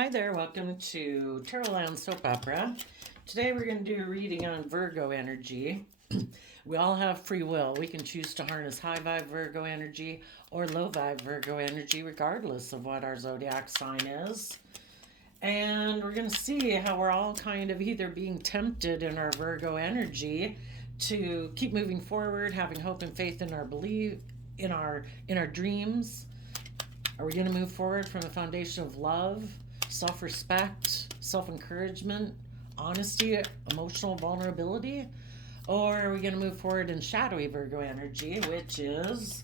Hi there, welcome to Tarotland Soap Opera. Today we're going to do a reading on Virgo energy. We all have free will. We can choose to harness high vibe Virgo energy or low vibe Virgo energy, regardless of what our zodiac sign is. And we're going to see how we're all kind of either being tempted in our Virgo energy to keep moving forward, having hope and faith in our belief, in our dreams. Are we going to move forward from a foundation of love, self-respect, self-encouragement, honesty, emotional vulnerability? Or are we going to move forward in shadowy Virgo energy, which is,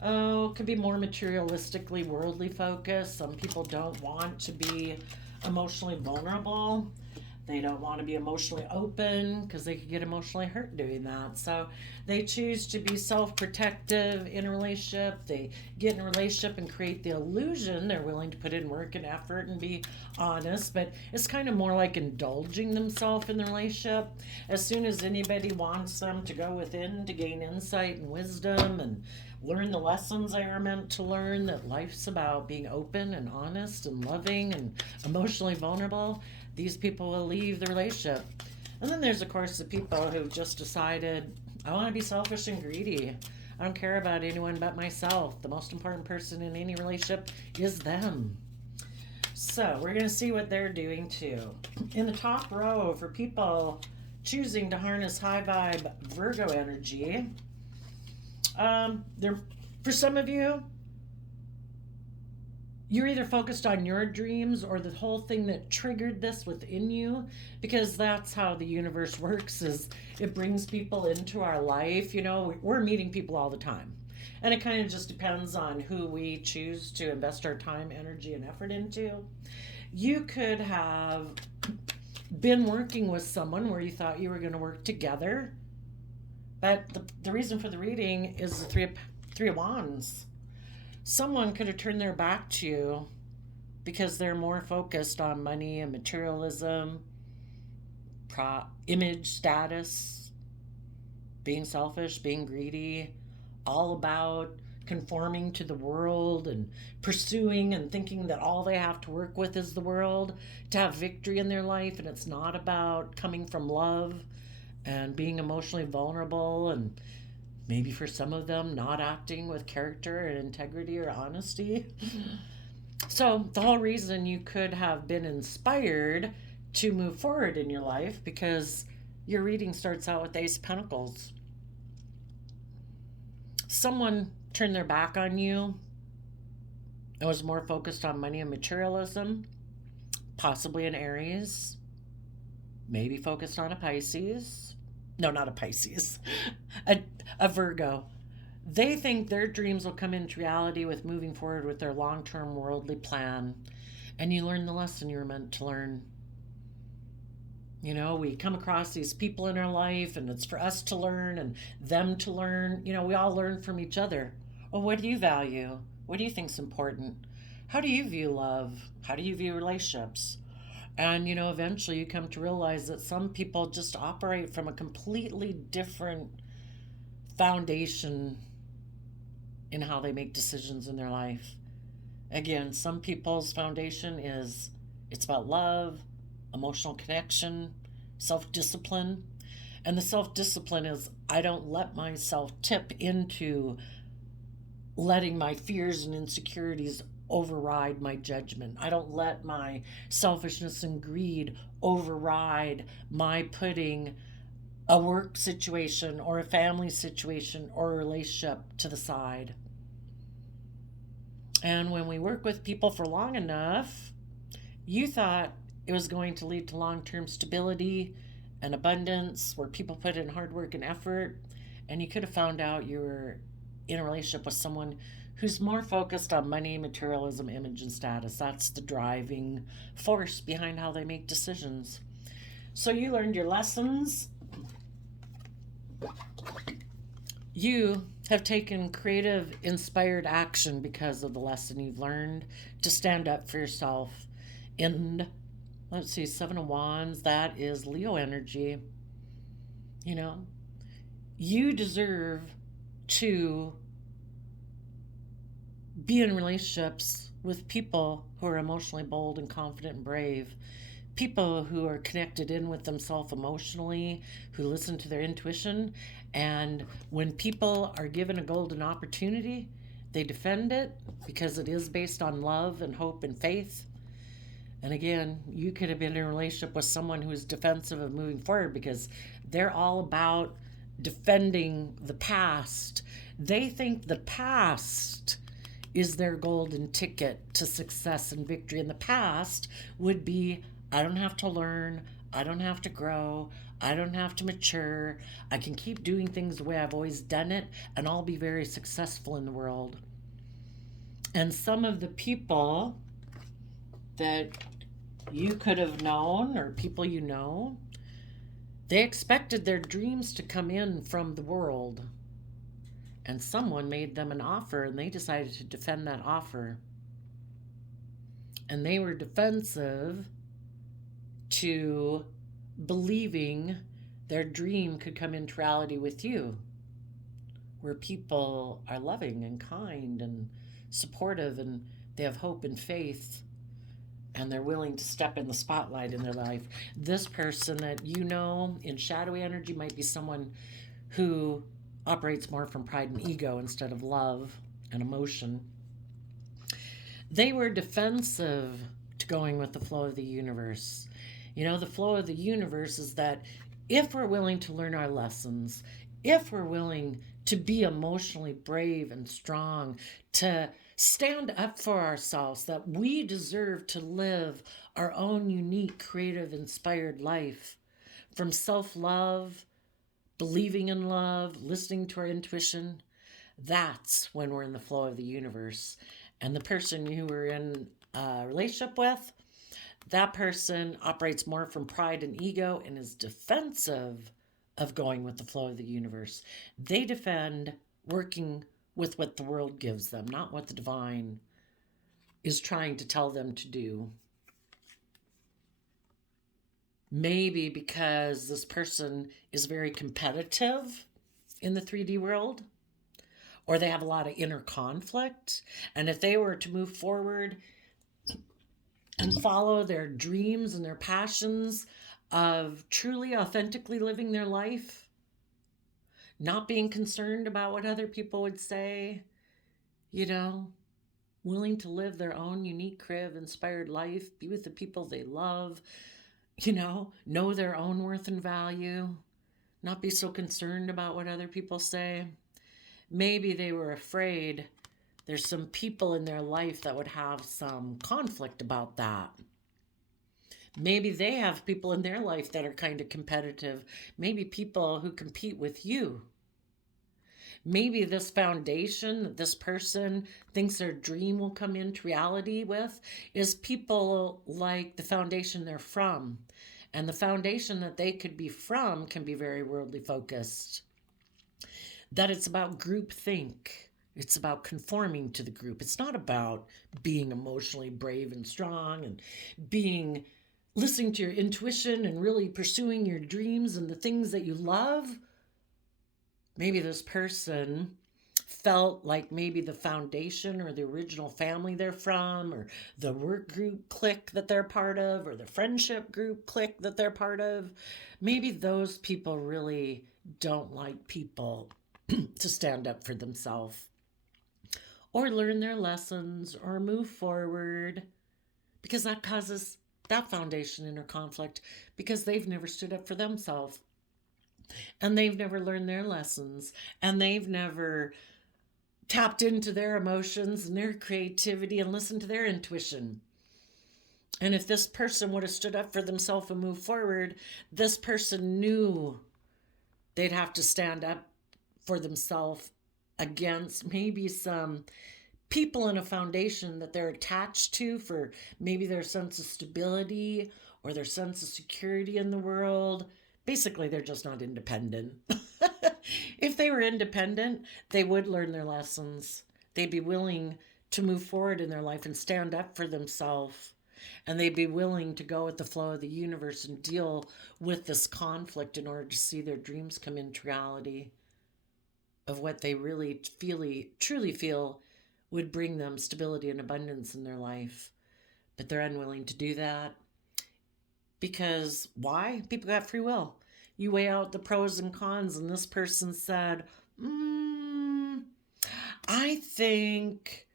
could be more materialistically, worldly focused. Some people don't want to be emotionally vulnerable. They don't want to be emotionally open because they could get emotionally hurt doing that. So they choose to be self-protective in a relationship. They get in a relationship and create the illusion they're willing to put in work and effort and be honest, but it's kind of more like indulging themselves in the relationship. As soon as anybody wants them to go within to gain insight and wisdom and learn the lessons they were meant to learn, that life's about being open and honest and loving and emotionally vulnerable, these people will leave the relationship. And then there's, of course, the people who just decided, I want to be selfish and greedy. I don't care about anyone but myself. The most important person in any relationship is them. So we're going to see what they're doing too. In the top row, for people choosing to harness high vibe Virgo energy, for some of you, you're either focused on your dreams or the whole thing that triggered this within you, because that's how the universe works, is it brings people into our life. You know, we're meeting people all the time, and it kind of just depends on who we choose to invest our time, energy, and effort into. You could have been working with someone where you thought you were going to work together, but the reason for the reading is the three of wands. Someone could have turned their back to you because they're more focused on money and materialism, image, status, being selfish, being greedy, all about conforming to the world and pursuing and thinking that all they have to work with is the world to have victory in their life. And it's not about coming from love and being emotionally vulnerable, and maybe for some of them not acting with character and integrity or honesty. So the whole reason you could have been inspired to move forward in your life, because your reading starts out with Ace of Pentacles. Someone turned their back on you and was more focused on money and materialism, possibly an Aries, maybe focused on a Pisces. No, not a Pisces, a Virgo. They think their dreams will come into reality with moving forward with their long-term worldly plan. And you learn the lesson you were meant to learn. You know, we come across these people in our life, and it's for us to learn and them to learn. You know, we all learn from each other. Well, what do you value? What do you think is important? How do you view love? How do you view relationships? And, you know, eventually you come to realize that some people just operate from a completely different foundation in how they make decisions in their life. Again, some people's foundation is, it's about love, emotional connection, self-discipline. And the self-discipline is, I don't let myself tip into letting my fears and insecurities override my judgment. I don't let my selfishness and greed override my putting a work situation or a family situation or a relationship to the side. And when we work with people for long enough, you thought it was going to lead to long-term stability and abundance where people put in hard work and effort, and you could have found out you were in a relationship with someone who's more focused on money, materialism, image, and status. That's the driving force behind how they make decisions. So you learned your lessons. You have taken creative, inspired action because of the lesson you've learned to stand up for yourself. And let's see, Seven of Wands, that is Leo energy. You know, you deserve to be in relationships with people who are emotionally bold and confident and brave, people who are connected in with themselves emotionally, who listen to their intuition. And when people are given a golden opportunity, they defend it because it is based on love and hope and faith. And again, you could have been in a relationship with someone who is defensive of moving forward because they're all about defending the past. They think the past is their golden ticket to success and victory. And the past would be, I don't have to learn, I don't have to grow, I don't have to mature, I can keep doing things the way I've always done it, and I'll be very successful in the world. And some of the people that you could have known, or people you know, they expected their dreams to come in from the world. And someone made them an offer and they decided to defend that offer. And they were defensive to believing their dream could come into reality with you, where people are loving and kind and supportive and they have hope and faith and they're willing to step in the spotlight in their life. This person that you know in shadowy energy might be someone who operates more from pride and ego instead of love and emotion. They were defensive to going with the flow of the universe. You know, the flow of the universe is that if we're willing to learn our lessons, if we're willing to be emotionally brave and strong, to stand up for ourselves, that we deserve to live our own unique, creative, inspired life from self-love, believing in love, listening to our intuition, that's when we're in the flow of the universe. And the person you were in a relationship with, that person operates more from pride and ego and is defensive of going with the flow of the universe. They defend working with what the world gives them, not what the divine is trying to tell them to do. Maybe because this person is very competitive in the 3D world, or they have a lot of inner conflict. And if they were to move forward and follow their dreams and their passions of truly, authentically living their life, not being concerned about what other people would say, you know, willing to live their own unique, creative, inspired life, be with the people they love, you know their own worth and value, not be so concerned about what other people say. Maybe they were afraid there's some people in their life that would have some conflict about that. Maybe they have people in their life that are kind of competitive. Maybe people who compete with you. Maybe this foundation that this person thinks their dream will come into reality with is people like the foundation they're from. And the foundation that they could be from can be very worldly focused. That it's about groupthink. It's about conforming to the group. It's not about being emotionally brave and strong and listening to your intuition and really pursuing your dreams and the things that you love. Maybe this person felt like maybe the foundation or the original family they're from, or the work group clique that they're part of, or the friendship group clique that they're part of, maybe those people really don't like people to stand up for themselves or learn their lessons or move forward, because that causes that foundation inner conflict because they've never stood up for themselves and they've never learned their lessons and they've never tapped into their emotions and their creativity and listened to their intuition. And if this person would have stood up for themselves and moved forward, this person knew they'd have to stand up for themselves against maybe some people in a foundation that they're attached to for maybe their sense of stability or their sense of security in the world. Basically, they're just not independent. If they were independent, they would learn their lessons. They'd be willing to move forward in their life and stand up for themselves. And they'd be willing to go with the flow of the universe and deal with this conflict in order to see their dreams come into reality of what they really truly feel would bring them stability and abundance in their life. But they're unwilling to do that. Because why? People got free will. You weigh out the pros and cons, and this person said, I think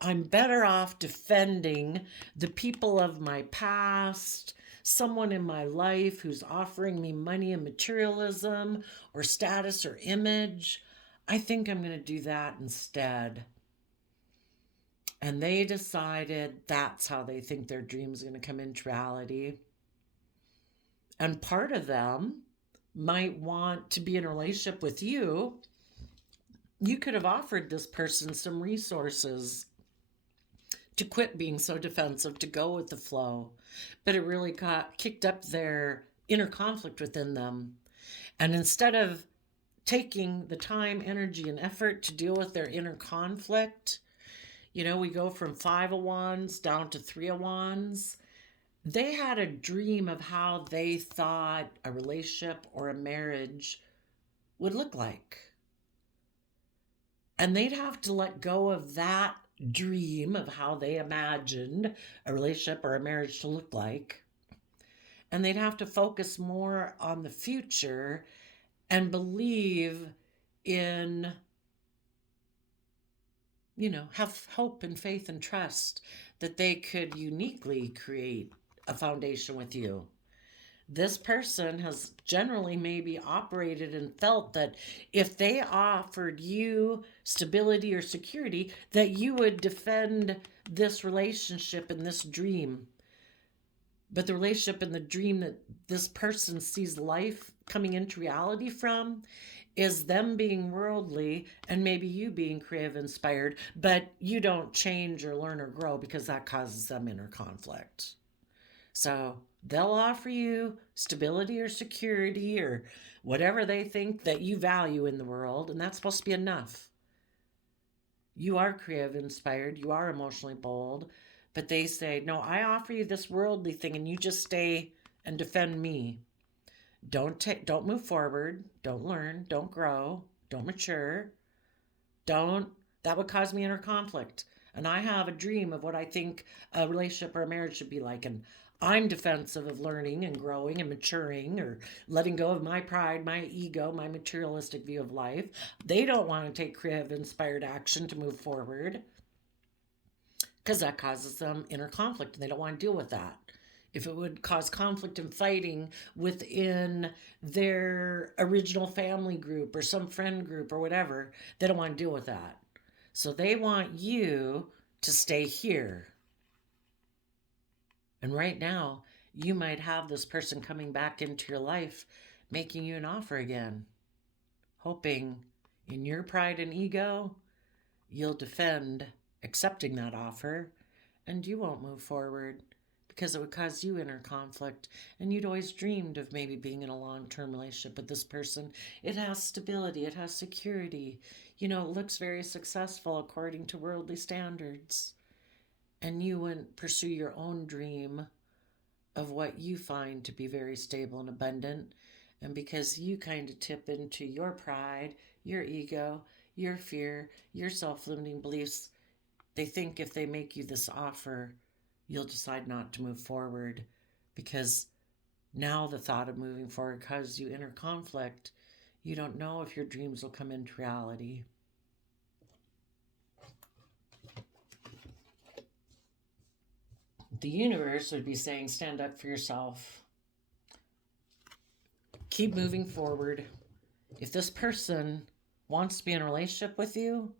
I'm better off defending the people of my past, someone in my life who's offering me money and materialism or status or image. I think I'm going to do that instead. And they decided that's how they think their dream's going to come into reality. And part of them might want to be in a relationship with you. You could have offered this person some resources to quit being so defensive, to go with the flow. But it really kicked up their inner conflict within them. And instead of taking the time, energy, and effort to deal with their inner conflict, we go from 5 of Wands down to 3 of Wands. They had a dream of how they thought a relationship or a marriage would look like. And they'd have to let go of that dream of how they imagined a relationship or a marriage to look like. And they'd have to focus more on the future and believe in, have hope and faith and trust that they could uniquely create a foundation with you. This person has generally maybe operated and felt that if they offered you stability or security, that you would defend this relationship and this dream. But the relationship and the dream that this person sees life coming into reality from is them being worldly and maybe you being creative, inspired, but you don't change or learn or grow because that causes them inner conflict. So they'll offer you stability or security or whatever they think that you value in the world, and that's supposed to be enough. You are creative, inspired, you are emotionally bold, but they say, no, I offer you this worldly thing and you just stay and defend me. Don't move forward, don't learn, don't grow, don't mature. That would cause me inner conflict. And I have a dream of what I think a relationship or a marriage should be like, and I'm defensive of learning and growing and maturing or letting go of my pride, my ego, my materialistic view of life. They don't want to take creative, inspired action to move forward because that causes them inner conflict and they don't want to deal with that. If it would cause conflict and fighting within their original family group or some friend group or whatever, they don't want to deal with that. So they want you to stay here. And right now, you might have this person coming back into your life, making you an offer again, hoping in your pride and ego, you'll defend accepting that offer and you won't move forward because it would cause you inner conflict. And you'd always dreamed of maybe being in a long-term relationship with this person. It has stability, it has security. It looks very successful according to worldly standards. And you wouldn't pursue your own dream of what you find to be very stable and abundant. And because you kind of tip into your pride, your ego, your fear, your self-limiting beliefs, they think if they make you this offer, you'll decide not to move forward because now the thought of moving forward causes you inner conflict. You don't know if your dreams will come into reality. The universe would be saying, stand up for yourself. Keep moving forward. If this person wants to be in a relationship with you,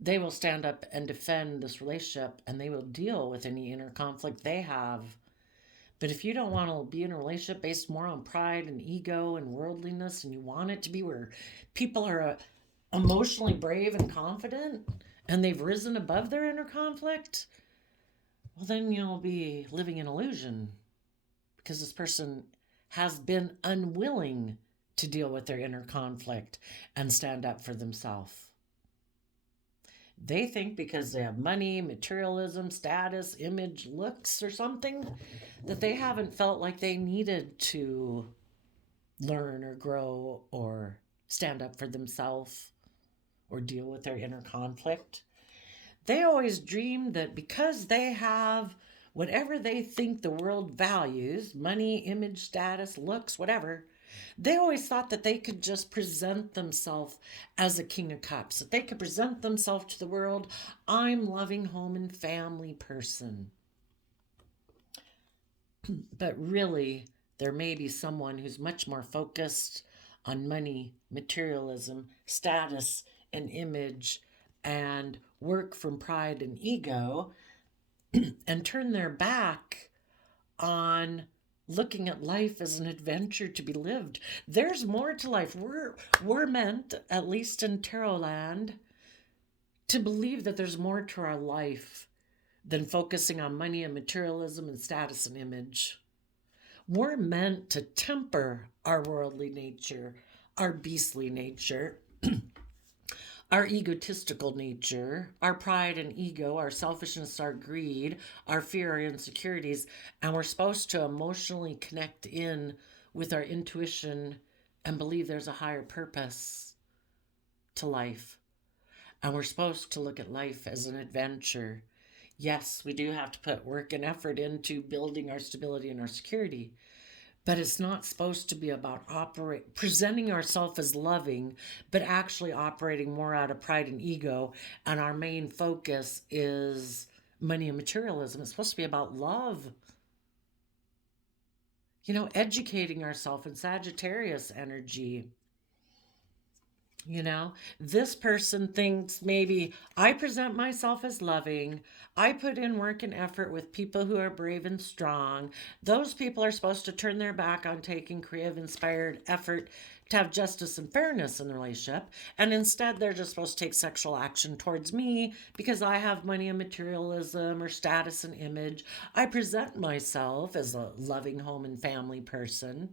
they will stand up and defend this relationship and they will deal with any inner conflict they have. But if you don't want to be in a relationship based more on pride and ego and worldliness and you want it to be where people are emotionally brave and confident and they've risen above their inner conflict, well, then you'll be living in illusion because this person has been unwilling to deal with their inner conflict and stand up for themselves. They think because they have money, materialism, status, image, looks, or something, that they haven't felt like they needed to learn or grow or stand up for themselves or deal with their inner conflict. They always dream that because they have whatever they think the world values, money, image, status, looks, whatever, they always thought that they could just present themselves as a king of cups, that they could present themselves to the world. I'm loving home and family person. But really, there may be someone who's much more focused on money, materialism, status, and image, and work from pride and ego, and turn their back on looking at life as an adventure to be lived. There's more to life. We're meant, at least in tarot land, to believe that there's more to our life than focusing on money and materialism and status and image. We're meant to temper our worldly nature, our beastly nature, our egotistical nature, our pride and ego, our selfishness, our greed, our fear, our insecurities, and we're supposed to emotionally connect in with our intuition and believe there's a higher purpose to life. And we're supposed to look at life as an adventure. Yes, we do have to put work and effort into building our stability and our security, but it's not supposed to be about presenting ourselves as loving, but actually operating more out of pride and ego. And our main focus is money and materialism. It's supposed to be about love. Educating ourselves in Sagittarius energy. This person thinks maybe I present myself as loving. I put in work and effort with people who are brave and strong. Those people are supposed to turn their back on taking creative, inspired effort to have justice and fairness in the relationship. And instead, they're just supposed to take sexual action towards me because I have money and materialism or status and image. I present myself as a loving home and family person,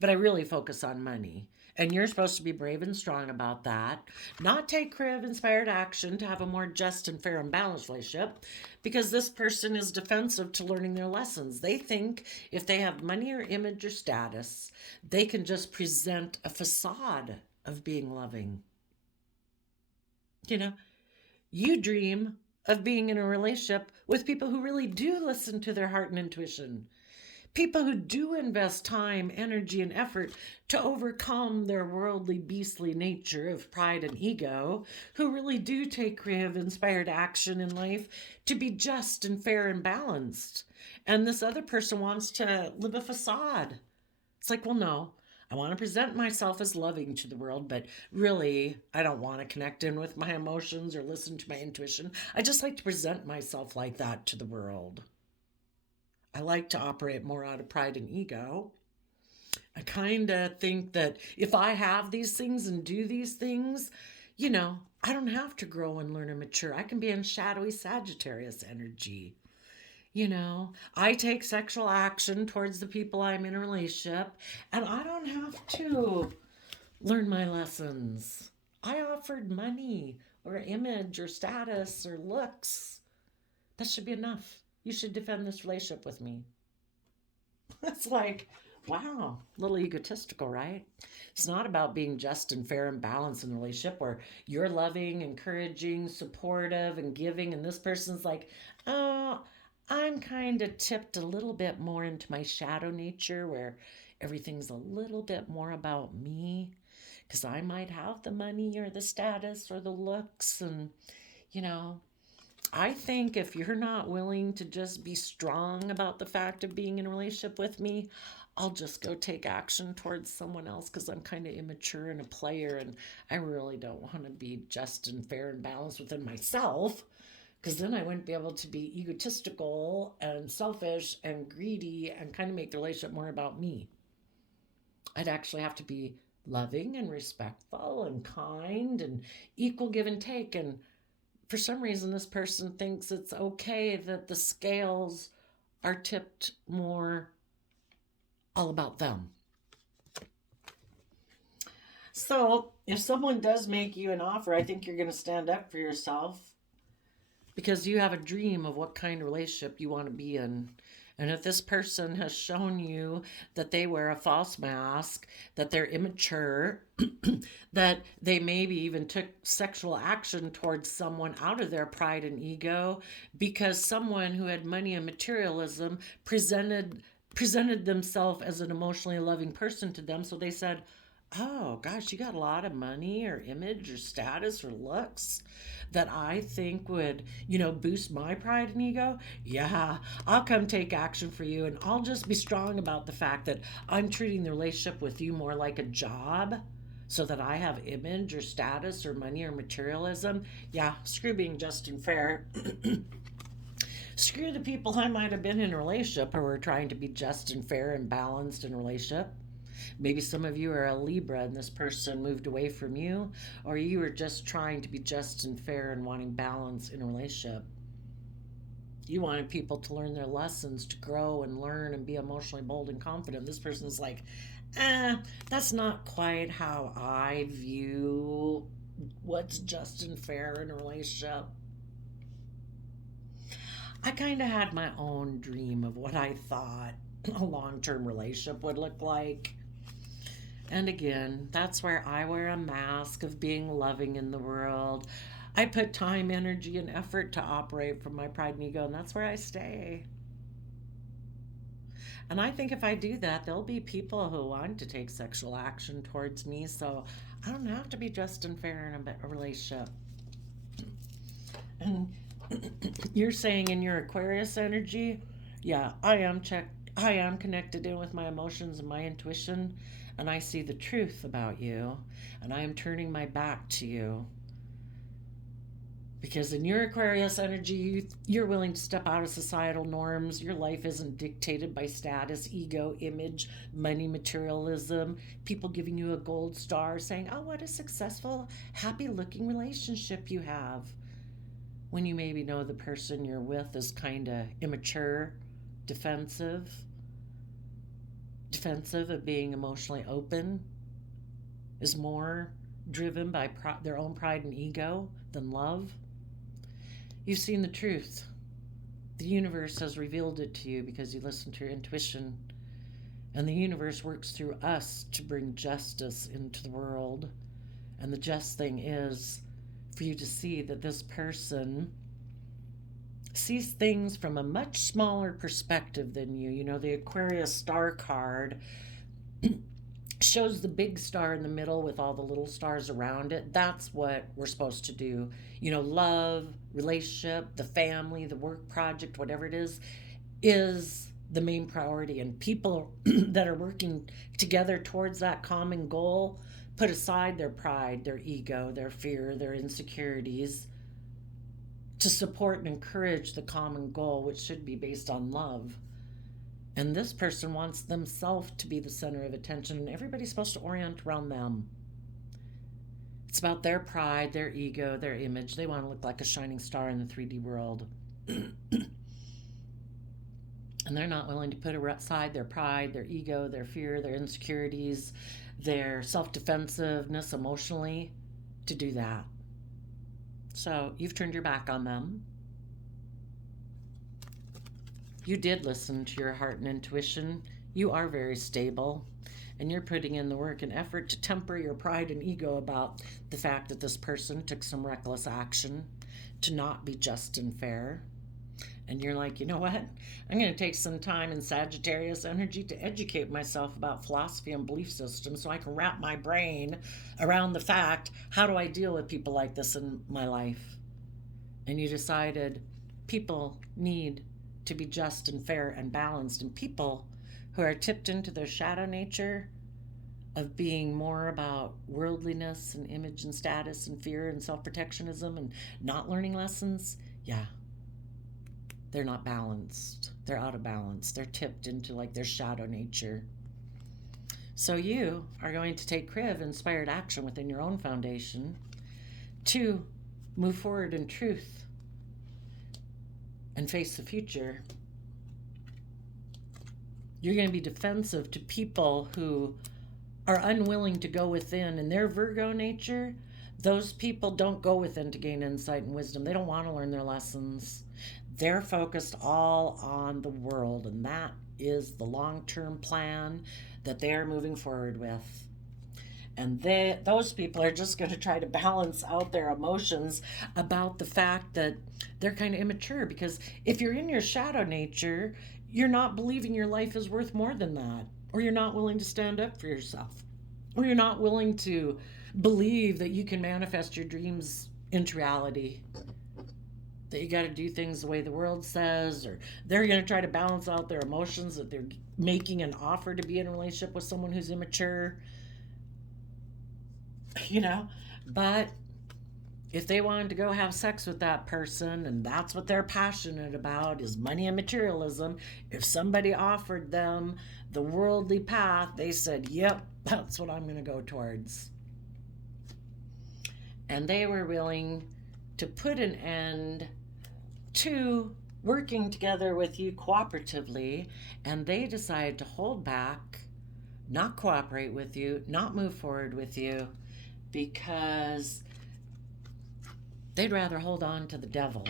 but I really focus on money. And you're supposed to be brave and strong about that. Not take creative, inspired action to have a more just and fair and balanced relationship, because this person is defensive to learning their lessons. They think if they have money or image or status, they can just present a facade of being loving. You dream of being in a relationship with people who really do listen to their heart and intuition. People who do invest time, energy, and effort to overcome their worldly, beastly nature of pride and ego, who really do take creative, inspired action in life to be just and fair and balanced. And this other person wants to live a facade. It's like, well, no, I want to present myself as loving to the world, but really, I don't want to connect in with my emotions or listen to my intuition. I just like to present myself like that to the world. I like to operate more out of pride and ego. I kind of think that if I have these things and do these things, I don't have to grow and learn and mature. I can be in shadowy Sagittarius energy. I take sexual action towards the people I'm in a relationship, and I don't have to learn my lessons. I offered money or image or status or looks. That should be enough. You should defend this relationship with me. It's like, wow, a little egotistical, right? It's not about being just and fair and balanced in a relationship where you're loving, encouraging, supportive, and giving, and this person's like, oh, I'm kind of tipped a little bit more into my shadow nature where everything's a little bit more about me because I might have the money or the status or the looks, and I think if you're not willing to just be strong about the fact of being in a relationship with me, I'll just go take action towards someone else because I'm kind of immature and a player, and I really don't want to be just and fair and balanced within myself, because then I wouldn't be able to be egotistical and selfish and greedy and kind of make the relationship more about me. I'd actually have to be loving and respectful and kind and equal give and take, and for some reason, this person thinks it's okay that the scales are tipped more all about them. So, if someone does make you an offer, I think you're going to stand up for yourself because you have a dream of what kind of relationship you want to be in. And if this person has shown you that they wear a false mask, that they're immature, that they maybe even took sexual action towards someone out of their pride and ego because someone who had money and materialism presented themselves as an emotionally loving person to them, so they said, oh gosh, you got a lot of money or image or status or looks that I think would, boost my pride and ego. Yeah, I'll come take action for you, and I'll just be strong about the fact that I'm treating the relationship with you more like a job so that I have image or status or money or materialism. Yeah, screw being just and fair. Screw the people I might have been in a relationship who were trying to be just and fair and balanced in a relationship. Maybe some of you are a Libra and this person moved away from you, or you were just trying to be just and fair and wanting balance in a relationship. You wanted people to learn their lessons, to grow and learn and be emotionally bold and confident. This person's like, that's not quite how I view what's just and fair in a relationship. I kind of had my own dream of what I thought a long-term relationship would look like. And again, that's where I wear a mask of being loving in the world. I put time, energy, and effort to operate from my pride and ego, and that's where I stay. And I think if I do that, there'll be people who want to take sexual action towards me, so I don't have to be just and fair in a relationship. And you're saying in your Aquarius energy, yeah, I am connected in with my emotions and my intuition, and I see the truth about you, and I am turning my back to you. Because in your Aquarius energy, you're willing to step out of societal norms. Your life isn't dictated by status, ego, image, money, materialism, people giving you a gold star saying, oh, what a successful, happy looking relationship you have. When you maybe know the person you're with is kind of immature, defensive of being emotionally open, is more driven by their own pride and ego than love. You've seen the truth. The universe has revealed it to you because you listen to your intuition. And the universe works through us to bring justice into the world. And the just thing is for you to see that this person sees things from a much smaller perspective than you. You know, the Aquarius star card shows the big star in the middle with all the little stars around it. That's what we're supposed to do. You know, love, relationship, the family, the work project, whatever it is the main priority. And people that are working together towards that common goal put aside their pride, their ego, their fear, their insecurities to support and encourage the common goal, which should be based on love. And this person wants themselves to be the center of attention, and everybody's supposed to orient around them. It's about their pride, their ego, their image. They want to look like a shining star in the 3D world. And they're not willing to put aside their pride, their ego, their fear, their insecurities, their self-defensiveness emotionally to do that. So you've turned your back on them. You did listen to your heart and intuition. You are very stable, and you're putting in the work and effort to temper your pride and ego about the fact that this person took some reckless action to not be just and fair. And you're like, you know what? I'm going to take some time in Sagittarius energy to educate myself about philosophy and belief systems so I can wrap my brain around the fact, how do I deal with people like this in my life? And you decided people need to be just and fair and balanced, and people who are tipped into their shadow nature of being more about worldliness and image and status and fear and self-protectionism and not learning lessons, yeah, they're not balanced. They're out of balance. They're tipped into like their shadow nature. So you are going to take inspired action within your own foundation to move forward in truth and face the future. You're going to be defensive to people who are unwilling to go within. In their Virgo nature, those people don't go within to gain insight and wisdom. They don't want to learn their lessons. They're focused all on the world, and that is the long-term plan that they are moving forward with. And those people are just going to try to balance out their emotions about the fact that they're kind of immature, because if you're in your shadow nature, you're not believing your life is worth more than that, or you're not willing to stand up for yourself, or you're not willing to believe that you can manifest your dreams into reality, that you got to do things the way the world says, or they're going to try to balance out their emotions that they're making an offer to be in a relationship with someone who's immature, you know. But if they wanted to go have sex with that person and that's what they're passionate about is money and materialism, if somebody offered them the worldly path, they said, yep, that's what I'm going to go towards. And they were willing to put an end to working together with you cooperatively, and they decided to hold back, not cooperate with you, not move forward with you, because they'd rather hold on to the devil,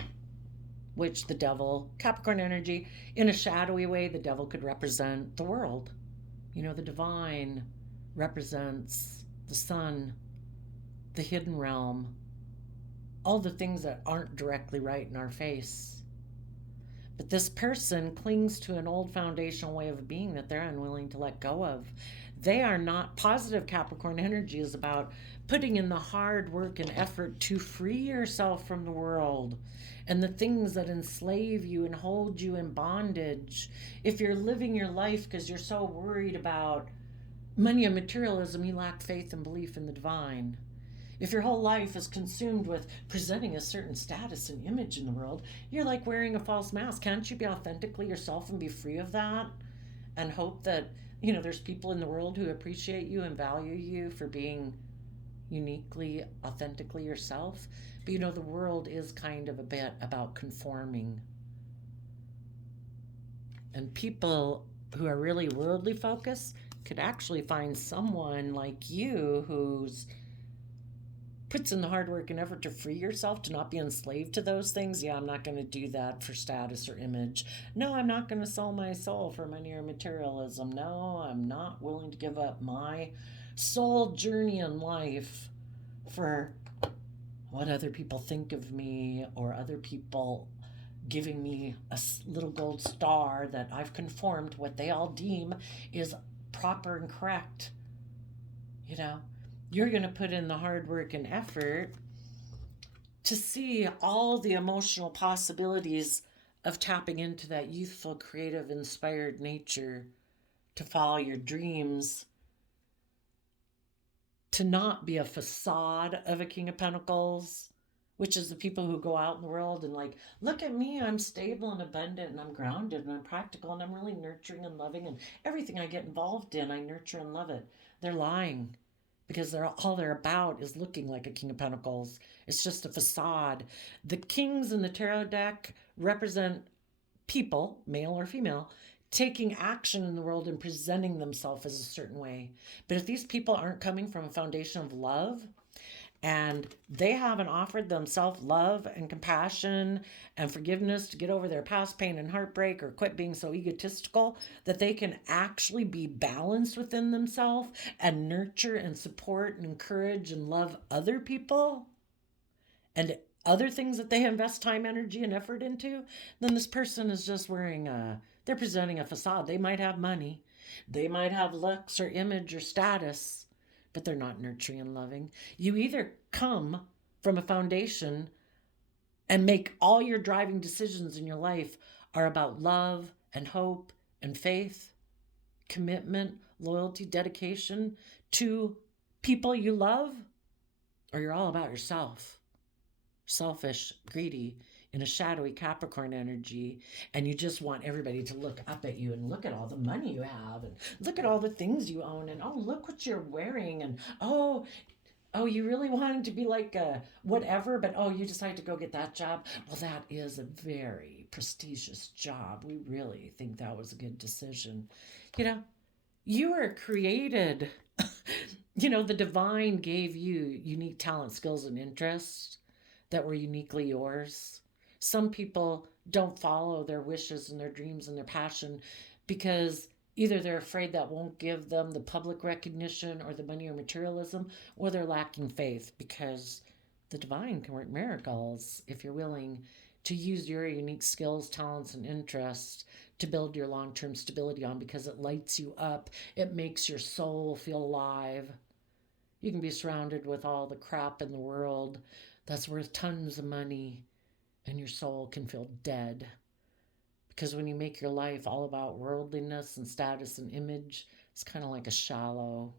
which the devil, Capricorn energy, in a shadowy way, the devil could represent the world. You know, the divine represents the sun, the hidden realm, all the things that aren't directly right in our face. But this person clings to an old foundational way of being that they're unwilling to let go of. They are not positive. Capricorn energy is about putting in the hard work and effort to free yourself from the world and the things that enslave you and hold you in bondage. If you're living your life because you're so worried about money and materialism, you lack faith and belief in the divine. If your whole life is consumed with presenting a certain status and image in the world, you're like wearing a false mask. Can't you be authentically yourself and be free of that? And hope that, you know, there's people in the world who appreciate you and value you for being uniquely, authentically yourself. But you know, the world is kind of a bit about conforming. And people who are really worldly focused could actually find someone like you who's puts in the hard work and effort to free yourself, to not be enslaved to those things. Yeah, I'm not going to do that for status or image. No, I'm not going to sell my soul for money or materialism. No, I'm not willing to give up my soul journey in life for what other people think of me, or other people giving me a little gold star that I've conformed to what they all deem is proper and correct. You know, you're going to put in the hard work and effort to see all the emotional possibilities of tapping into that youthful, creative, inspired nature, to follow your dreams, to not be a facade of a King of Pentacles, which is the people who go out in the world and like, look at me, I'm stable and abundant and I'm grounded and I'm practical and I'm really nurturing and loving, and everything I get involved in, I nurture and love it. They're lying, because all they're about is looking like a King of Pentacles. It's just a facade. The kings in the tarot deck represent people, male or female, taking action in the world and presenting themselves as a certain way. But if these people aren't coming from a foundation of love, and they haven't offered themselves love and compassion and forgiveness to get over their past pain and heartbreak, or quit being so egotistical that they can actually be balanced within themselves and nurture and support and encourage and love other people and other things that they invest time, energy, and effort into, then this person is just they're presenting a facade. They might have money, they might have looks or image or status, but they're not nurturing and loving. You either come from a foundation and make all your driving decisions in your life are about love and hope and faith, commitment, loyalty, dedication to people you love, or you're all about yourself, selfish, greedy, in a shadowy Capricorn energy, and you just want everybody to look up at you and look at all the money you have and look at all the things you own, and oh, look what you're wearing, and oh, you really wanted to be like a whatever, but oh, you decided to go get that job. Well, that is a very prestigious job. We really think that was a good decision. You know, you were created. You know, the divine gave you unique talent, skills, and interests that were uniquely yours. Some people don't follow their wishes and their dreams and their passion because either they're afraid that won't give them the public recognition or the money or materialism, or they're lacking faith, because the divine can work miracles if you're willing to use your unique skills, talents, and interests to build your long term stability on, because it lights you up. It makes your soul feel alive. You can be surrounded with all the crap in the world that's worth tons of money, and your soul can feel dead. Because when you make your life all about worldliness and status and image, it's kind of like a shallow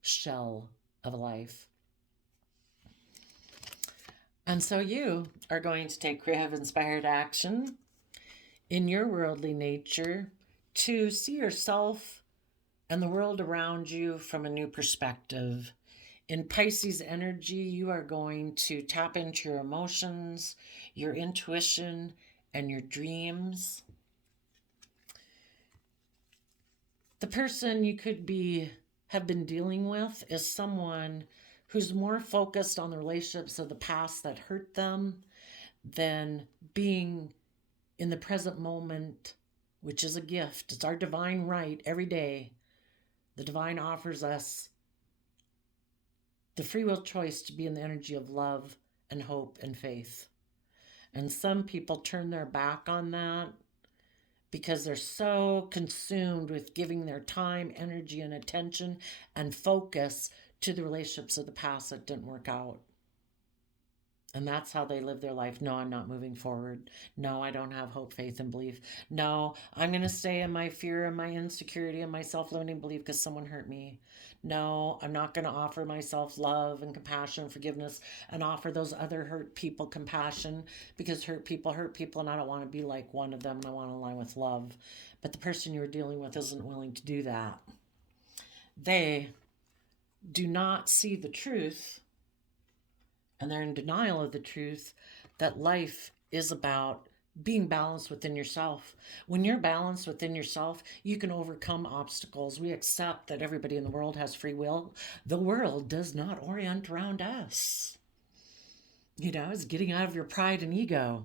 shell of a life. And so you are going to take creative inspired action in your worldly nature to see yourself and the world around you from a new perspective. In Pisces energy, you are going to tap into your emotions, your intuition, and your dreams. The person you could have been dealing with is someone who's more focused on the relationships of the past that hurt them than being in the present moment, which is a gift. It's our divine right every day. The divine offers us the free will choice to be in the energy of love and hope and faith. And some people turn their back on that because they're so consumed with giving their time, energy, and attention and focus to the relationships of the past that didn't work out. And that's how they live their life. No, I'm not moving forward. No, I don't have hope, faith, and belief. No, I'm going to stay in my fear and my insecurity and my self-limiting belief because someone hurt me. No, I'm not going to offer myself love and compassion and forgiveness and offer those other hurt people compassion, because hurt people and I don't want to be like one of them, and I want to align with love. But the person you're dealing with isn't willing to do that. They do not see the truth, and they're in denial of the truth that life is about being balanced within yourself. When you're balanced within yourself, you can overcome obstacles. We accept that everybody in the world has free will. The world does not orient around us. It's getting out of your pride and ego.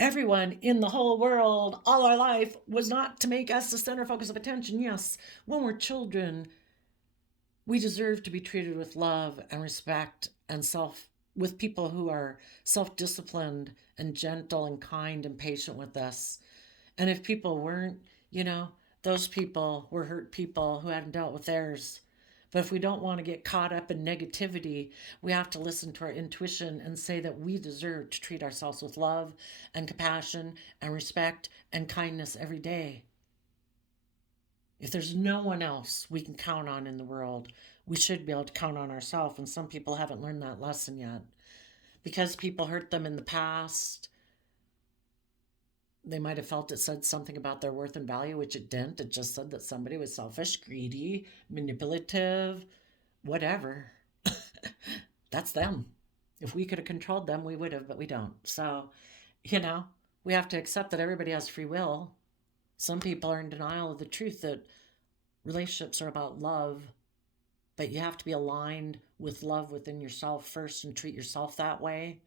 Everyone in the whole world, all our life, was not to make us the center focus of attention. Yes, when we're children, we deserve to be treated with love and respect and with people who are self-disciplined and gentle and kind and patient with us. And if people weren't, those people were hurt people who hadn't dealt with theirs. But if we don't want to get caught up in negativity, we have to listen to our intuition and say that we deserve to treat ourselves with love and compassion and respect and kindness every day. If there's no one else we can count on in the world, we should be able to count on ourselves. And some people haven't learned that lesson yet. Because people hurt them in the past, they might have felt it said something about their worth and value, which it didn't. It just said that somebody was selfish, greedy, manipulative, whatever. That's them. If we could have controlled them, we would have, but we don't. So, we have to accept that everybody has free will. Some people are in denial of the truth that relationships are about love, but you have to be aligned with love within yourself first and treat yourself that way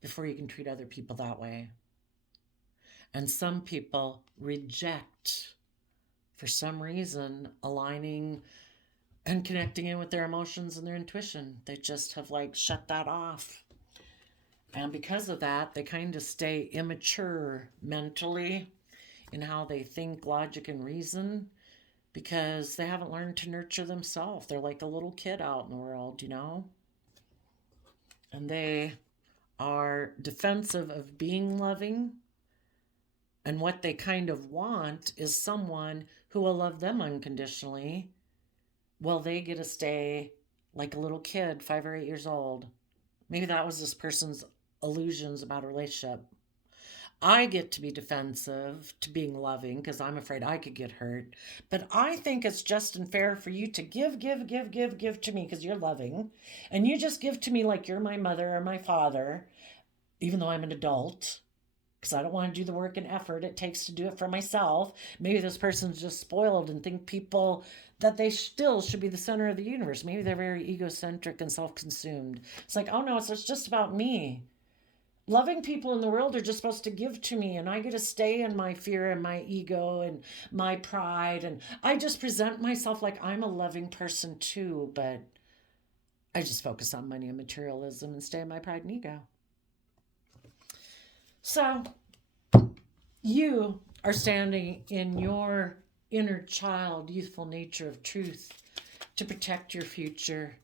before you can treat other people that way. And some people reject, for some reason, aligning and connecting in with their emotions and their intuition. They just have shut that off. And because of that, they kind of stay immature mentally in how they think, logic, and reason, because they haven't learned to nurture themselves. They're like a little kid out in the world, And they are defensive of being loving. And what they kind of want is someone who will love them unconditionally, while they get to stay like a little kid, 5 or 8 years old. Maybe that was this person's illusions about a relationship. I get to be defensive to being loving because I'm afraid I could get hurt. But I think it's just and fair for you to give to me because you're loving. And you just give to me like you're my mother or my father, even though I'm an adult, because I don't want to do the work and effort it takes to do it for myself. Maybe this person's just spoiled and think people that they still should be the center of the universe. Maybe they're very egocentric and self-consumed. It's like, oh no, it's just about me. loving people in the world are just supposed to give to me, and I get to stay in my fear and my ego and my pride, and I just present myself like I'm a loving person too, but I just focus on money and materialism and stay in my pride and ego. So you are standing in your inner child, youthful nature of truth to protect your future.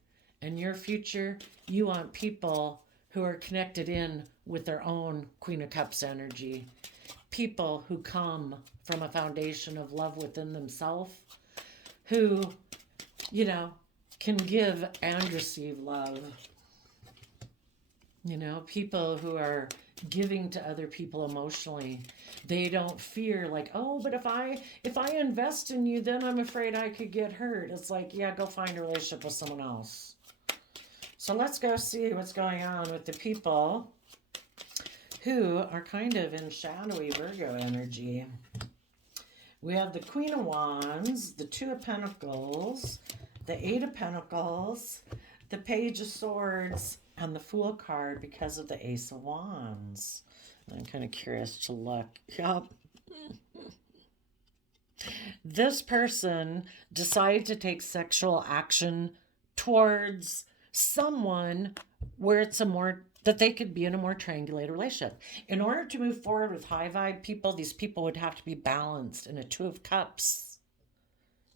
And your future, you want people who are connected in with their own Queen of Cups energy. People who come from a foundation of love within themselves, who, can give and receive love. People who are giving to other people emotionally. They don't fear like, oh, but if I invest in you, then I'm afraid I could get hurt. It's like, yeah, go find a relationship with someone else. So let's go see what's going on with the people who are kind of in shadowy Virgo energy. We have the Queen of Wands, the Two of Pentacles, the Eight of Pentacles, the Page of Swords, and the Fool card because of the Ace of Wands. I'm kind of curious to look. Yep. This person decided to take sexual action towards someone where it's that they could be in a more triangulated relationship. In order to move forward with high vibe people, these people would have to be balanced in a Two of Cups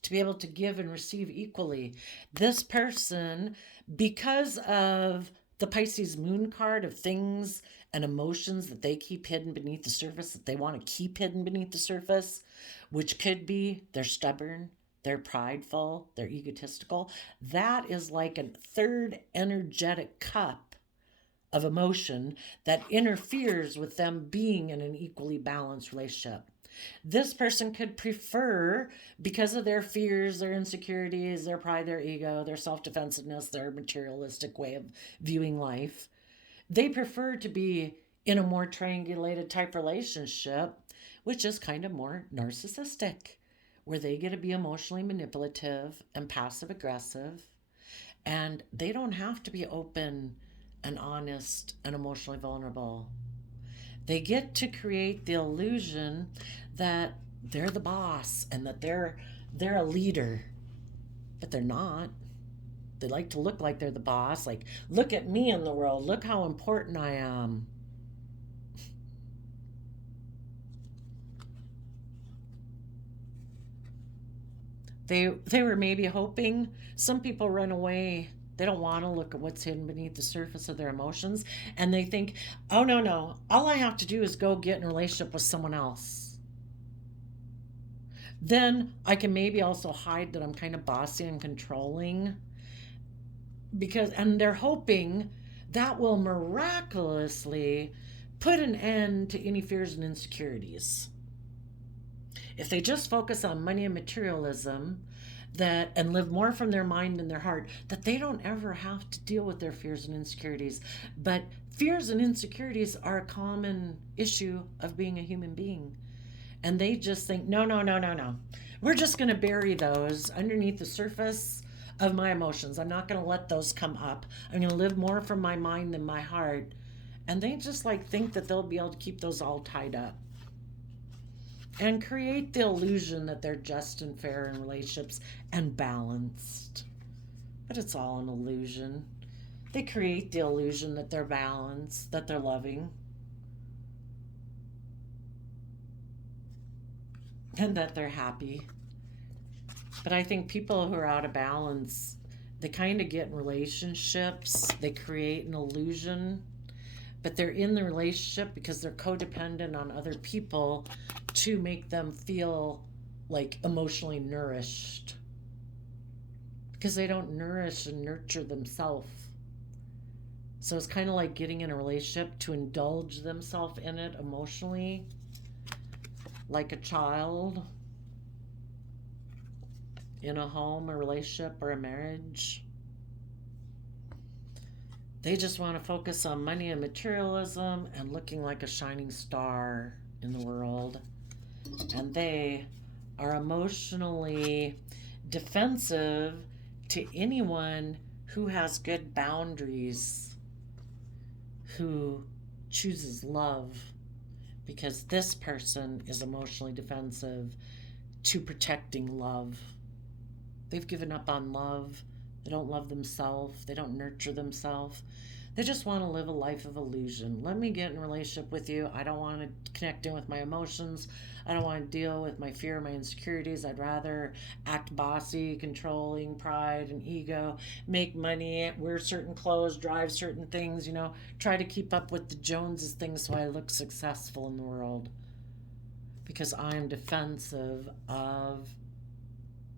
to be able to give and receive equally. This person, because of the Pisces moon card of things and emotions that they keep hidden beneath the surface, that they want to keep hidden beneath the surface, which could be they're stubborn, they're prideful, they're egotistical. That is like a third energetic cup of emotion that interferes with them being in an equally balanced relationship. This person could prefer, because of their fears, their insecurities, their pride, their ego, their self-defensiveness, their materialistic way of viewing life, they prefer to be in a more triangulated type relationship, which is kind of more narcissistic, where they get to be emotionally manipulative and passive aggressive, and they don't have to be open and honest and emotionally vulnerable. They get to create the illusion that they're the boss and that they're a leader, but they're not. They like to look like they're the boss, like, look at me in the world, look how important I am. They were maybe hoping. Some people run away. They don't want to look at what's hidden beneath the surface of their emotions. And they think, oh, no. All I have to do is go get in a relationship with someone else. Then I can maybe also hide that I'm kind of bossy and controlling. And they're hoping that will miraculously put an end to any fears and insecurities. If they just focus on money and materialism, and live more from their mind and their heart, that they don't ever have to deal with their fears and insecurities. But fears and insecurities are a common issue of being a human being. And they just think, no. We're just going to bury those underneath the surface of my emotions. I'm not going to let those come up. I'm going to live more from my mind than my heart. And they just think that they'll be able to keep those all tied up and create the illusion that they're just and fair in relationships and balanced. But it's all an illusion. They create the illusion that they're balanced, that they're loving, and that they're happy. But I think people who are out of balance, they kind of get in relationships, they create an illusion, but they're in the relationship because they're codependent on other people to make them feel like emotionally nourished, because they don't nourish and nurture themselves. So it's kind of like getting in a relationship to indulge themselves in it emotionally, like a child in a home, a relationship, or a marriage. They just want to focus on money and materialism and looking like a shining star in the world. And they are emotionally defensive to anyone who has good boundaries, who chooses love because this person is emotionally defensive to protecting love. They've given up on love. They don't love themselves. They don't nurture themselves. They just want to live a life of illusion. Let me get in a relationship with you. I don't want to connect in with my emotions. I don't want to deal with my fear, my insecurities. I'd rather act bossy, controlling, pride and ego, make money, wear certain clothes, drive certain things, try to keep up with the Joneses things so I look successful in the world. Because I am defensive of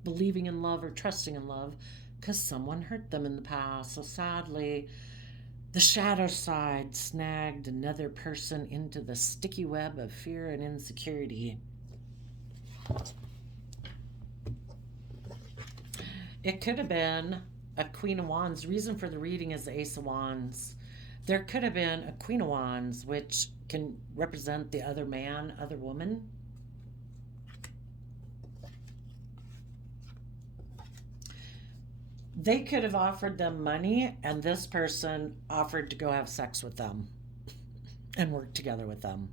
believing in love or trusting in love because someone hurt them in the past. So sadly, the shadow side snagged another person into the sticky web of fear and insecurity. It could have been a Queen of Wands. The reason for the reading is the Ace of Wands. There could have been a Queen of Wands, which can represent the other man, other woman. They could have offered them money, and this person offered to go have sex with them and work together with them.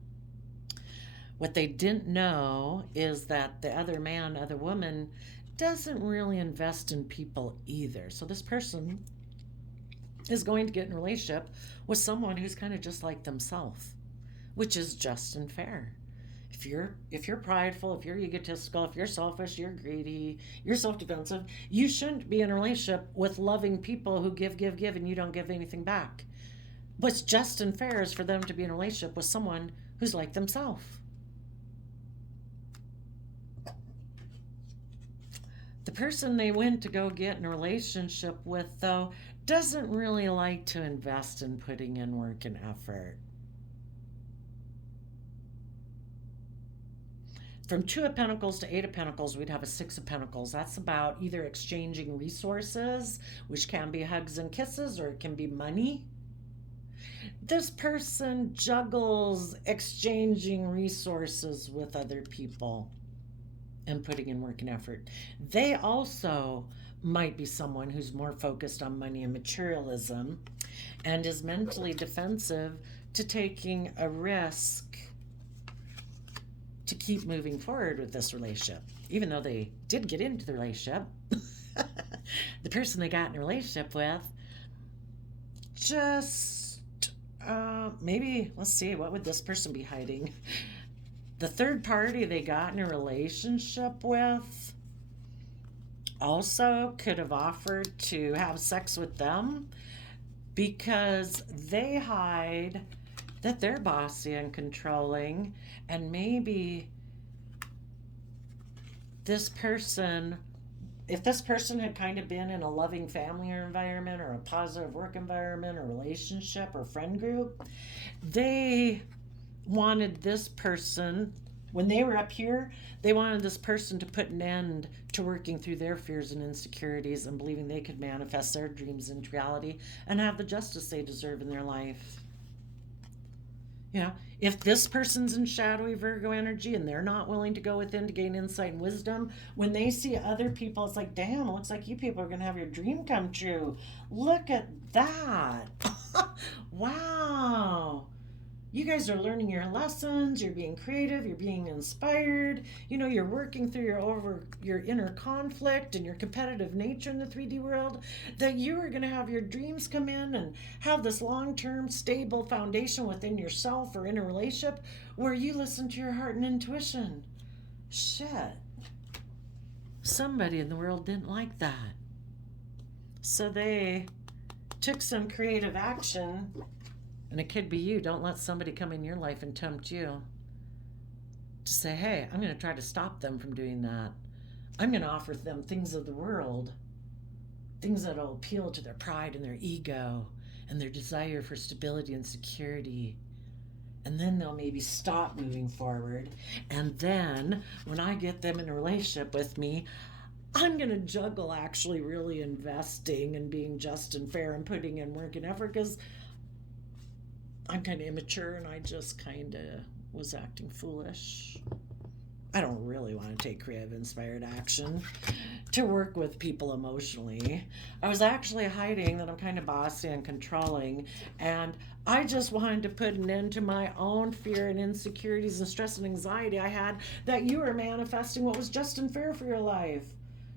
What they didn't know is that the other man, other woman, doesn't really invest in people either. So this person is going to get in a relationship with someone who's kind of just like themselves, which is just and fair. If you're prideful, if you're egotistical, if you're selfish, you're greedy, you're self-defensive, you shouldn't be in a relationship with loving people who give, and you don't give anything back. What's just and fair is for them to be in a relationship with someone who's like themselves. The person they went to go get in a relationship with, though, doesn't really like to invest in putting in work and effort. From 2 of Pentacles to 8 of Pentacles, we'd have a 6 of Pentacles. That's about either exchanging resources, which can be hugs and kisses, or it can be money. This person juggles exchanging resources with other people and putting in work and effort. They also might be someone who's more focused on money and materialism and is mentally defensive to taking a risk to keep moving forward with this relationship. Even though they did get into the relationship, the person they got in a relationship with just maybe, let's see, what would this person be hiding? The third party they got in a relationship with also could have offered to have sex with them because they hide that they're bossy and controlling, and maybe this person, if this person had kind of been in a loving family or environment or a positive work environment or relationship or friend group, they wanted this person, when they were up here, they wanted this person to put an end to working through their fears and insecurities and believing they could manifest their dreams into reality and have the justice they deserve in their life. If this person's in shadowy Virgo energy and they're not willing to go within to gain insight and wisdom, when they see other people, it's like, damn, it looks like you people are going to have your dream come true. Look at that. Wow. You guys are learning your lessons, you're being creative, you're being inspired, you're working through your inner conflict and your competitive nature in the 3D world, that you are going to have your dreams come in and have this long-term stable foundation within yourself or in a relationship where you listen to your heart and intuition. Shit. Somebody in the world didn't like that. So they took some creative action. And it could be you. Don't let somebody come in your life and tempt you to say, hey, I'm going to try to stop them from doing that. I'm going to offer them things of the world, things that will appeal to their pride and their ego and their desire for stability and security. And then they'll maybe stop moving forward. And then when I get them in a relationship with me, I'm going to juggle actually really investing and being just and fair and putting in work and effort because I'm kind of immature and I just kind of was acting foolish. I don't really want to take creative inspired action to work with people emotionally. I was actually hiding that I'm kind of bossy and controlling, and I just wanted to put an end to my own fear and insecurities and stress and anxiety I had that you were manifesting what was just and fair for your life.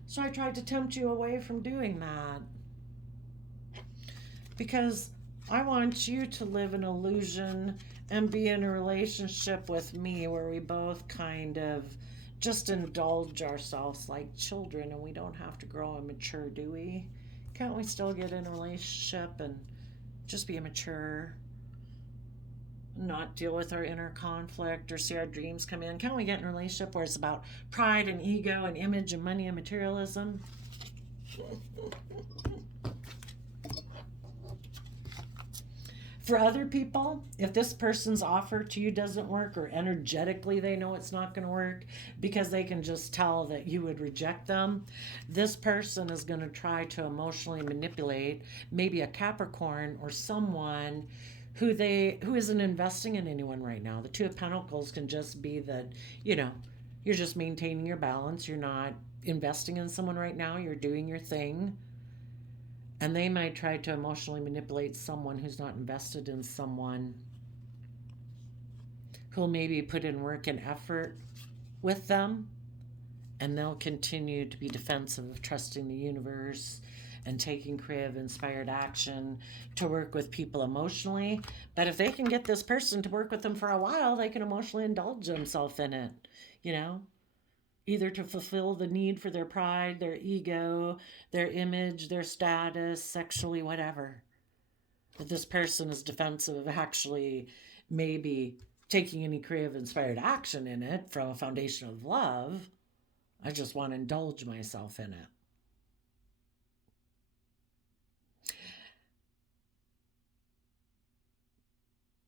So I tried to tempt you away from doing that because I want you to live an illusion and be in a relationship with me where we both kind of just indulge ourselves like children and we don't have to grow and mature, do we? Can't we still get in a relationship and just be mature, not deal with our inner conflict or see our dreams come in? Can't we get in a relationship where it's about pride and ego and image and money and materialism? For other people, if this person's offer to you doesn't work or energetically they know it's not going to work because they can just tell that you would reject them, this person is going to try to emotionally manipulate maybe a Capricorn or someone who isn't investing in anyone right now. The Two of Pentacles can just be that, you know, you're just maintaining your balance, you're not investing in someone right now, you're doing your thing. And they might try to emotionally manipulate someone who's not invested in someone who'll maybe put in work and effort with them. And they'll continue to be defensive of trusting the universe and taking creative, inspired action to work with people emotionally. But if they can get this person to work with them for a while, they can emotionally indulge themselves in it, you know? Either to fulfill the need for their pride, their ego, their image, their status, sexually, whatever. But this person is defensive of actually maybe taking any creative inspired action in it from a foundation of love. I just want to indulge myself in it.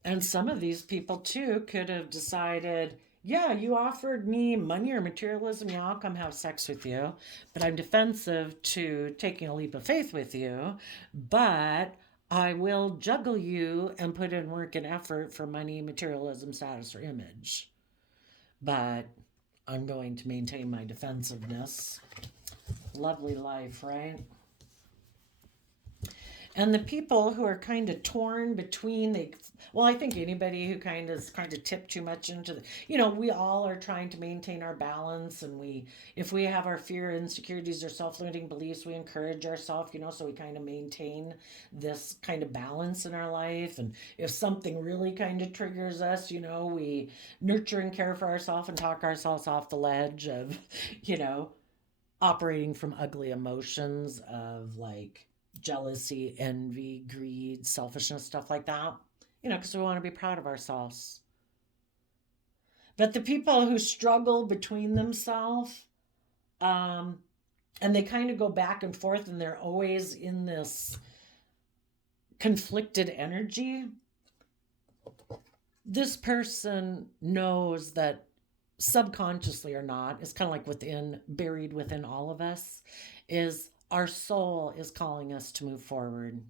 And some of these people too could have decided, yeah, you offered me money or materialism, yeah, I'll come have sex with you, but I'm defensive to taking a leap of faith with you, but I will juggle you and put in work and effort for money, materialism, status, or image. But I'm going to maintain my defensiveness. Lovely life, right? And the people who are kind of torn between well, I think anybody who kind of tipped too much into the, we all are trying to maintain our balance, and if we have our fear, insecurities, or self-limiting beliefs, we encourage ourselves, so we kind of maintain this kind of balance in our life. And if something really kind of triggers us, we nurture and care for ourselves and talk ourselves off the ledge of, you know, operating from ugly emotions of like jealousy, envy, greed, selfishness, stuff like that, because we want to be proud of ourselves. But the people who struggle between themselves, um, and they kind of go back and forth and they're always in this conflicted energy, this person knows that subconsciously or not, it's kind of like buried within all of us, is our soul is calling us to move forward.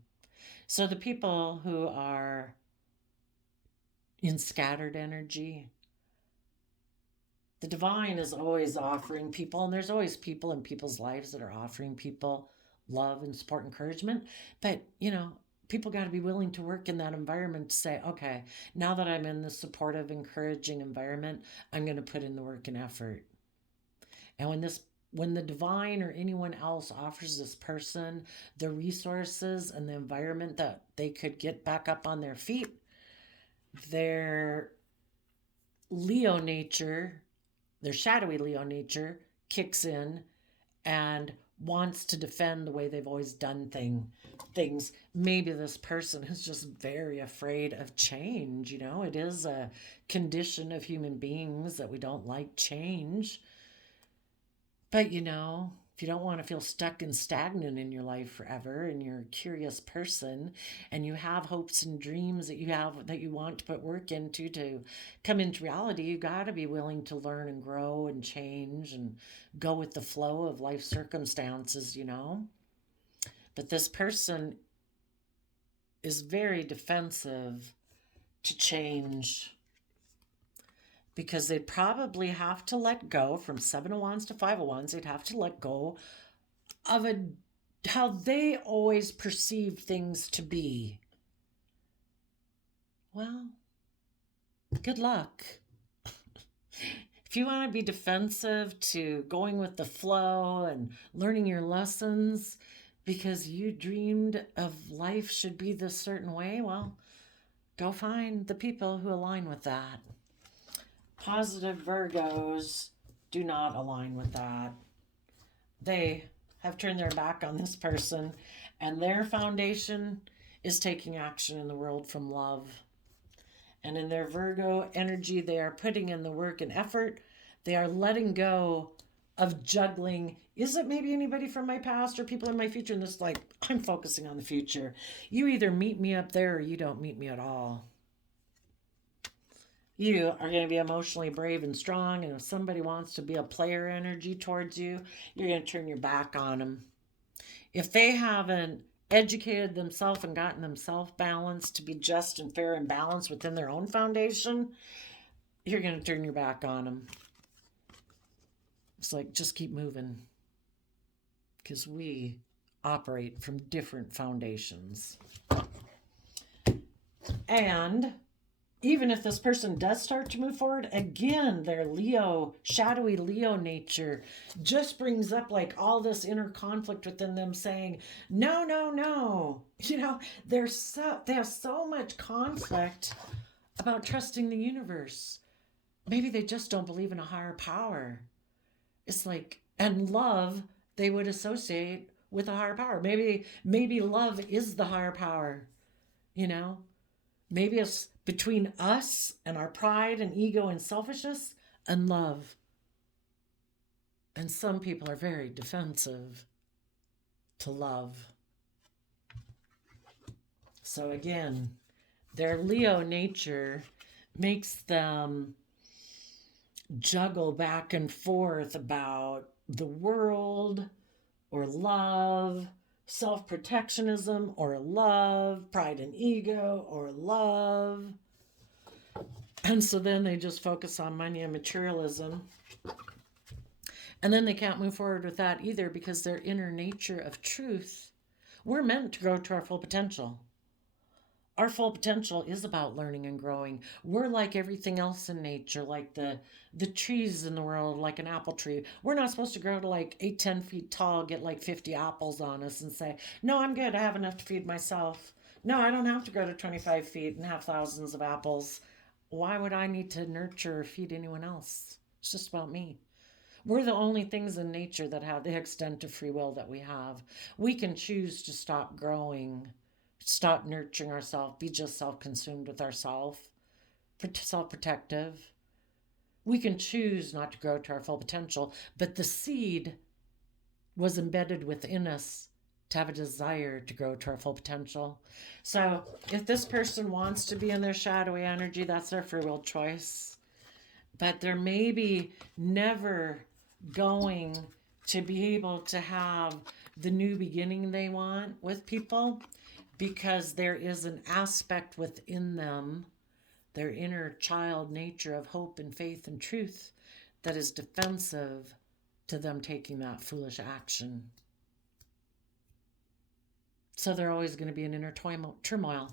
So the people who are in scattered energy, the divine is always offering people, and there's always people in people's lives that are offering people love and support, encouragement. But, people got to be willing to work in that environment to say, okay, now that I'm in this supportive, encouraging environment, I'm going to put in the work and effort. And when the divine or anyone else offers this person the resources and the environment that they could get back up on their feet, their Leo nature, their shadowy Leo nature kicks in and wants to defend the way they've always done things. Maybe this person is just very afraid of change. It is a condition of human beings that we don't like change. But if you don't want to feel stuck and stagnant in your life forever, and you're a curious person and you have hopes and dreams that you want to put work into to come into reality, you got to be willing to learn and grow and change and go with the flow of life circumstances. But this person is very defensive to change. because they'd probably have to let go from 7 of Wands to 5 of Wands. They'd have to let go of how they always perceive things to be. Well, good luck. If you want to be defensive to going with the flow and learning your lessons because you dreamed of life should be this certain way, well, go find the people who align with that. Positive Virgos do not align with that. They have turned their back on this person, and their foundation is taking action in the world from love. And in their Virgo energy, they are putting in the work and effort. They are letting go of juggling. Is it maybe anybody from my past or people in my future? And this, like, I'm focusing on the future. You either meet me up there or you don't meet me at all. You are going to be emotionally brave and strong. And if somebody wants to be a player energy towards you, you're going to turn your back on them. If they haven't educated themselves and gotten themselves balanced to be just and fair and balanced within their own foundation, you're going to turn your back on them. It's like, just keep moving, because we operate from different foundations. And even if this person does start to move forward, again, their Leo, shadowy Leo nature just brings up like all this inner conflict within them saying, no, no, no. You know, they have so much conflict about trusting the universe. Maybe they just don't believe in a higher power. It's like, and love, they would associate with a higher power. Maybe love is the higher power, you know? Maybe it's between us and our pride and ego and selfishness and love. And some people are very defensive to love. So again, their Leo nature makes them juggle back and forth about the world or love, self-protectionism or love, pride and ego or love. And so then they just focus on money and materialism. And then they can't move forward with that either, because their inner nature of truth, we're meant to grow to our full potential. Our full potential is about learning and growing. We're like everything else in nature, like the trees in the world, like an apple tree. We're not supposed to grow to like 8-10 feet tall, get like 50 apples on us and say, no, I'm good, I have enough to feed myself. No, I don't have to grow to 25 feet and have thousands of apples. Why would I need to nurture or feed anyone else? It's just about me. We're the only things in nature that have the extent of free will that we have. We can choose to stop growing, stop nurturing ourselves, be just self-consumed with ourselves, self-protective. We can choose not to grow to our full potential, but the seed was embedded within us to have a desire to grow to our full potential. So if this person wants to be in their shadowy energy, that's their free will choice. But they're maybe never going to be able to have the new beginning they want with people, because there is an aspect within them, their inner child nature of hope and faith and truth, that is defensive to them taking that foolish action. So they're always going to be in inner turmoil.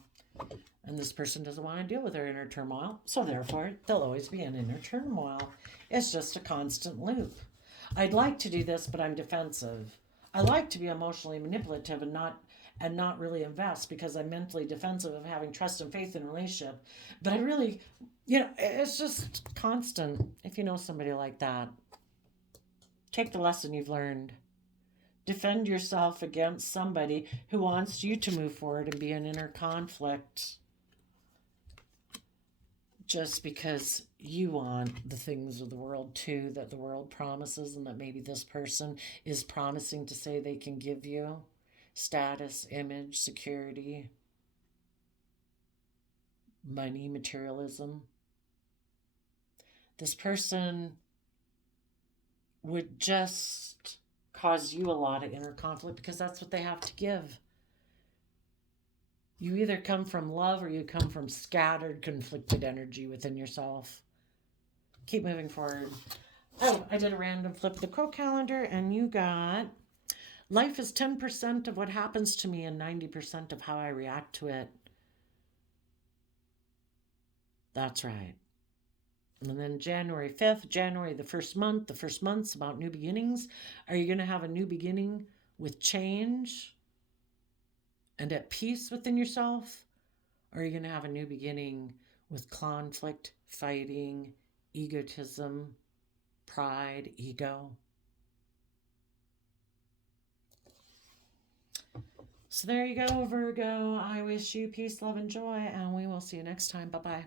And this person doesn't want to deal with their inner turmoil, so therefore they'll always be in inner turmoil. It's just a constant loop. I'd like to do this, but I'm defensive. I like to be emotionally manipulative and not really invest, because I'm mentally defensive of having trust and faith in a relationship. But I really, it's just constant. If you know somebody like that, take the lesson you've learned. Defend yourself against somebody who wants you to move forward and be in inner conflict just because you want the things of the world too, that the world promises and that maybe this person is promising to say they can give you. Status, image, security, money, materialism. This person would just cause you a lot of inner conflict, because that's what they have to give. You either come from love or you come from scattered, conflicted energy within yourself. keep moving forward. Oh, I did a random flip of the quote calendar, and you got life is 10% of what happens to me and 90% of how I react to it. That's right. And then January 5th, January, the first month's about new beginnings. Are you going to have a new beginning with change and at peace within yourself? Or are you going to have a new beginning with conflict, fighting, egotism, pride, ego? So there you go, Virgo. I wish you peace, love, and joy, and we will see you next time. Bye-bye.